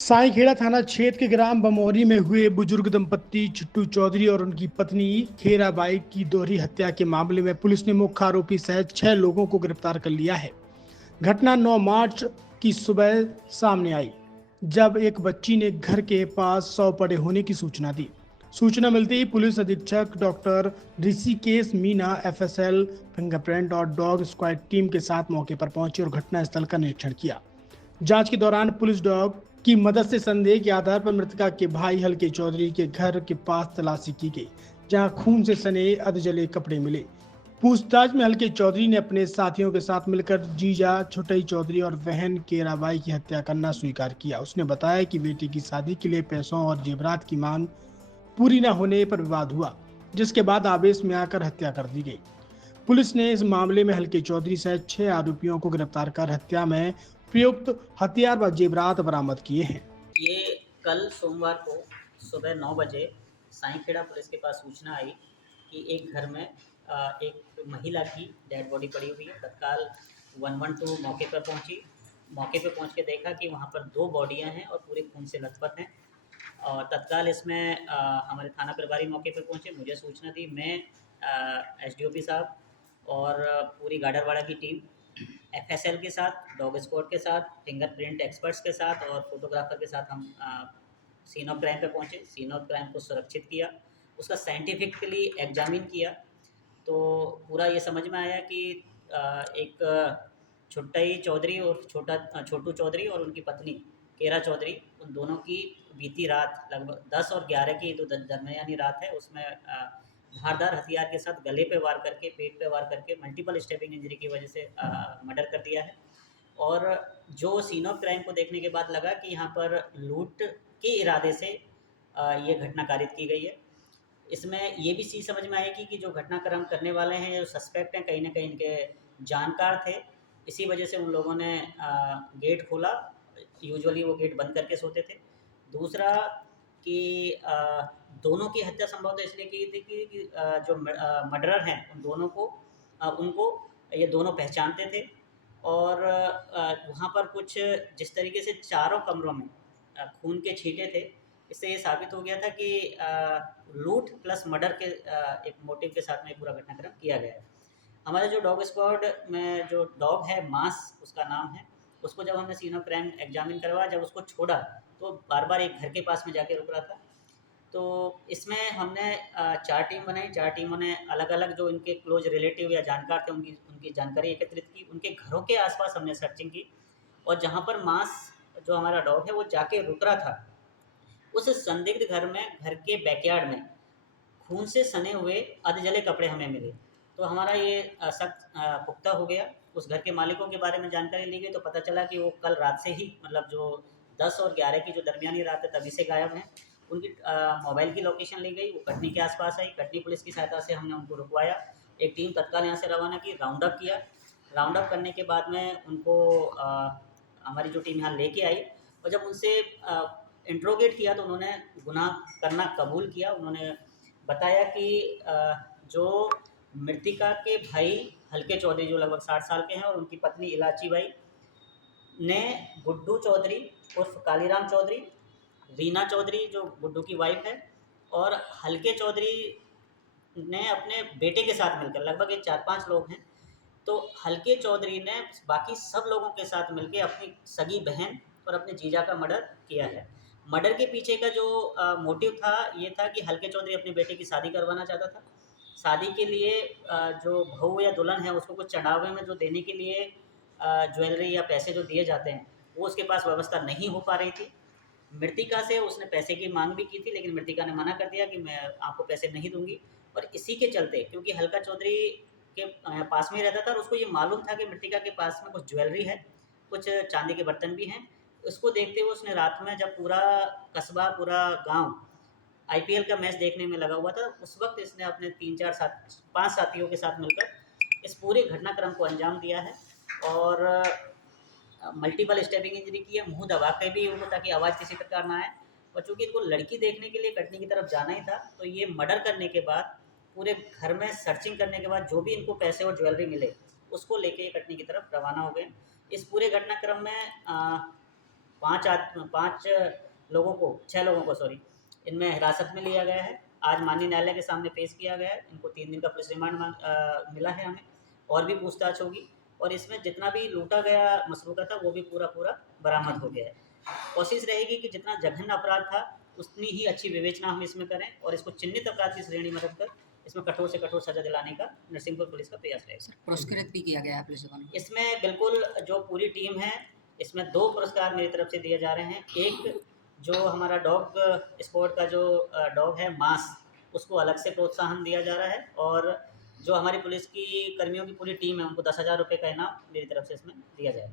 साईखेड़ा थाना क्षेत्र के ग्राम बमौरी में हुए बुजुर्ग दंपत्ति छुट्टू चौधरी और उनकी पत्नी खेराबाई की दोहरी हत्या के मामले में पुलिस ने मुख्य आरोपी सहित 6 लोगों को गिरफ्तार कर लिया है। घटना 9 मार्च की सुबह सामने आई, जब एक बच्ची ने घर के पास शव पड़े होने की सूचना दी। सूचना मिलते ही पुलिस अधीक्षक doctor Rishikesh Meena FSL fingerprint और डॉग स्क्वाड टीम के साथ मौके पर पहुंचे और घटनास्थल का निरीक्षण किया। जांच के दौरान पुलिस डॉग की मदद से संदेह के आधार पर मृतका के भाई हल्के चौधरी के घर के पास तलाशी की गई, जहां खून से सने अधजले कपड़े मिले। पूछताछ में हल्के चौधरी ने अपने साथियों के साथ मिलकर जीजा छोटई चौधरी और बहन केराबाई की हत्या करना स्वीकार किया। उसने बताया कि बेटी की शादी के लिए पैसों और जेवरात की मांग पूरी न होने पर विवाद हुआ, जिसके बाद आवेश में आकर हत्या कर दी गई। पुलिस ने इस मामले में हल्के चौधरी सहित 6 आरोपियों को गिरफ्तार कर हत्या में प्रयुक्त हथियार व जेवरात बरामद किए हैं। ये कल सोमवार को सुबह 9 बजे साईखेड़ा पुलिस के पास सूचना आई कि एक घर में एक महिला की डेड बॉडी पड़ी हुई है। तत्काल 112 मौके पर पहुंची। मौके पर पहुंच के देखा कि वहां पर 2 बॉडियां हैं और पूरे खून से लथपथ हैं। और तत्काल इसमें हमारे थाना प्रभारी मौके पर पहुंचे, मुझे सूचना दी। मैं एसडीओपी साहब और पूरी गाडरवाड़ा की टीम एफएसएल के साथ, डॉग स्क्वाड के साथ, फिंगरप्रिंट एक्सपर्ट्स के साथ और फोटोग्राफर के साथ हम सीन ऑफ क्राइम पे पहुंचे। सीन ऑफ क्राइम को सुरक्षित किया, उसका साइंटिफिकली एग्जामिन किया, तो पूरा ये समझ में आया कि एक छुट्टई चौधरी और छोटू चौधरी और उनकी पत्नी केरा चौधरी, उन दोनों की बीती रात लगभग 10 और 11 की जो दरमियानी रात है, उसमें धारदार हथियार के साथ गले पे वार करके, पेट पे वार करके मल्टीपल स्टेपिंग इंजरी की वजह से मर्डर कर दिया है। और जो सीन ऑफ क्राइम को देखने के बाद लगा कि यहाँ पर लूट के इरादे से ये घटना कारित की गई है। इसमें ये भी चीज़ समझ में आएगी कि जो घटनाक्रम करने वाले हैं, जो सस्पेक्ट हैं, कहीं ना कहीं इनके जानकार थे। इसी वजह से उन लोगों ने गेट खोला। यूजुअली वो गेट बंद करके सोते थे। दूसरा कि दोनों की हत्या संभवतः इसलिए की थी कि जो मर्डरर हैं उन दोनों को उनको ये दोनों पहचानते थे। और वहाँ पर कुछ जिस तरीके से चारों कमरों में खून के छींटे थे, इससे ये साबित हो गया था कि लूट प्लस मर्डर के एक मोटिव के साथ में पूरा घटनाक्रम किया गया है। हमारा जो डॉग स्क्वाड में जो डॉग है, मास उसका नाम है, उसको जब हमने सीन ऑफ क्राइम एग्जामिन करवाया, जब उसको छोड़ा तो बार बार एक घर के पास में जाके रुक रहा था। तो इसमें हमने 4 टीम बनाई। 4 टीमों ने अलग अलग जो इनके क्लोज रिलेटिव या जानकार थे, उनकी उनकी जानकारी एकत्रित की। उनके घरों के आसपास हमने सर्चिंग की और जहाँ पर मास जो हमारा डॉग है वो जाके रुक रहा था, उस संदिग्ध घर में, घर के बैकयार्ड में खून से सने हुए अधजले कपड़े हमें मिले। तो हमारा ये शक पुख्ता हो गया। उस घर के मालिकों के बारे में जानकारी ली गई तो पता चला कि वो कल रात से ही, मतलब जो 10 और 11 की जो दरमियानी रात है, तभी से गायब हैं। उनकी मोबाइल की लोकेशन ली गई, वो कटनी के आसपास आई। कटनी पुलिस की सहायता से हमने उनको रुकवाया। एक टीम तत्काल यहाँ से रवाना की, राउंड अप किया। राउंड अप करने के बाद में उनको हमारी जो टीम यहाँ लेके आई और जब उनसे इंट्रोगेट किया तो उन्होंने गुनाह करना कबूल किया। उन्होंने बताया कि जो मृतिका के भाई हल्के चौधरी, जो लगभग 60 साल के हैं, और उनकी पत्नी इलाची बाई ने गुड्डू चौधरी उर्फ कालीराम चौधरी, रीना चौधरी जो गुड्डू की वाइफ है, और हल्के चौधरी ने अपने बेटे के साथ मिलकर, लगभग ये 4-5 लोग हैं, तो हल्के चौधरी ने बाकी सब लोगों के साथ मिलकर अपनी सगी बहन और अपने जीजा का मर्डर किया है। मर्डर के पीछे का जो मोटिव था, ये था कि हल्के चौधरी अपने बेटे की शादी करवाना चाहता था। शादी के लिए जो बहू या दुल्हन है उसको कुछ चढ़ावे में जो देने के लिए ज्वेलरी या पैसे जो दिए जाते हैं, वो उसके पास व्यवस्था नहीं हो पा रही थी। मृतिका से उसने पैसे की मांग भी की थी, लेकिन मृतिका ने मना कर दिया कि मैं आपको पैसे नहीं दूंगी। और इसी के चलते, क्योंकि हल्का चौधरी के पास में ही रहता था और उसको ये मालूम था कि मृतिका के पास में कुछ ज्वेलरी है, कुछ चांदी के बर्तन भी हैं, उसको देखते हुए उसने रात में, जब पूरा कस्बा, पूरा गांव आईपीएल का मैच देखने में लगा हुआ था, उस वक्त इसने अपने 5 साथियों के साथ मिलकर इस पूरे घटनाक्रम को अंजाम दिया है। और मल्टीपल स्टेपिंग इंजरी की है, मुंह दबा के भी उनको, ताकि आवाज़ किसी प्रकार ना आए। और चूंकि इनको लड़की देखने के लिए कटनी की तरफ जाना ही था, तो ये मर्डर करने के बाद, पूरे घर में सर्चिंग करने के बाद, जो भी इनको पैसे और ज्वेलरी मिले उसको लेके ये कटनी की तरफ रवाना हो गए। इस पूरे घटनाक्रम में पाँच लोगों को 6 लोगों को सॉरी इनमें हिरासत में लिया गया है। आज माननीय न्यायालय के सामने पेश किया गया है। इनको 3 दिन का पुलिस रिमांड मिला है हमें, और भी पूछताछ होगी, और इसमें जितना भी लूटा गया मसरूका था वो भी पूरा बरामद हो गया है। कोशिश रहेगी कि जितना जघन्य अपराध था उतनी ही अच्छी विवेचना हम इसमें करें, और इसको चिन्हित अपराध की श्रेणी में रखकर इसमें कठोर से कठोर सजा दिलाने का नरसिंहपुर पुलिस का प्रयास रहेगा। पुरस्कृत भी किया गया है पुलिस को। इसमें बिल्कुल जो पूरी टीम है, इसमें 2 पुरस्कार मेरी तरफ से दिए जा रहे हैं। एक जो हमारा डॉग स्पोर्ट का जो डॉग है मास, उसको अलग से प्रोत्साहन दिया जा रहा है, और जो हमारी पुलिस की कर्मियों की पूरी टीम है उनको 10,000 रुपये का इनाम मेरी तरफ से इसमें दिया जाएगा।